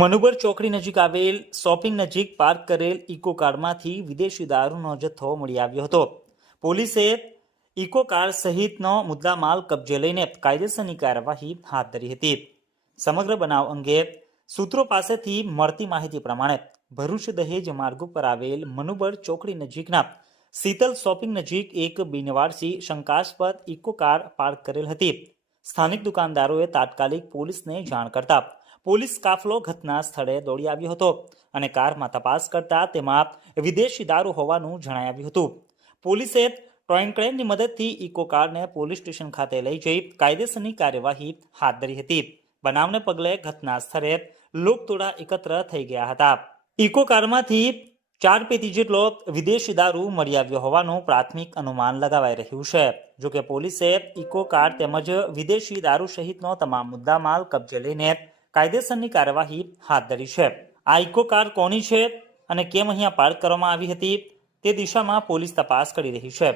મનુબર ચોકડી નજીક આવેલ શોપિંગ નજીક પાર્ક કરેલ ઇકો કારમાંથી વિદેશી દારૂનો જથ્થો મળી આવ્યો હતો પોલીસે ઇકો કાર સહિતનો મુદ્દામાલ કબજે લઈને કાયદેસરની કાર્યવાહી હાથ ધરી હતી સમગ્ર બનાવ અંગે સૂત્રો પાસેથી મળતી માહિતી પ્રમાણે ભરૂચ દહેજ માર્ગ ઉપર આવેલ મનુબર ચોકડી નજીકના શીતલ શોપિંગ નજીક એક બિનવારસી શંકાસ્પદ ઇકો કાર પાર્ક કરેલ હતી સ્થાનિક દુકાનદારોએ તાત્કાલિક પોલીસને જાણ કરતા પોલીસ કાફલો ઘટના સ્થળે દોડી આવ્યો હતો અને કારમાં તપાસ કરતા તેમાં વિદેશી દારૂ હોવાનું જણાઈ આવ્યું હતું પોલીસે ટોઈંગ ક્રેનની મદદથી ઇકો કારને પોલીસ સ્ટેશન ખાતે લઈ જઈ કાયદેસરની કાર્યવાહી હાથ ધરી હતી બનાવને પગલે ઘટના સ્થળે લોકતોડા એકત્ર થઈ ગયા હતા ઇકો કારમાંથી ચાર પેટી જેટલો વિદેશી દારૂ મળી આવ્યો હોવાનું પ્રાથમિક અનુમાન લગાવાઈ રહ્યું છે જોકે પોલીસે ઇકો કાર તેમજ વિદેશી દારૂ સહિતનો તમામ મુદ્દામાલ કબજે લઈને કાયદેસરની કાર્યવાહી હાથ ધરી છે આ ઇકો કાર કોની છે અને કેમ અહીંયા પાર્ક કરવામાં આવી હતી તે દિશામાં પોલીસ તપાસ કરી રહી છે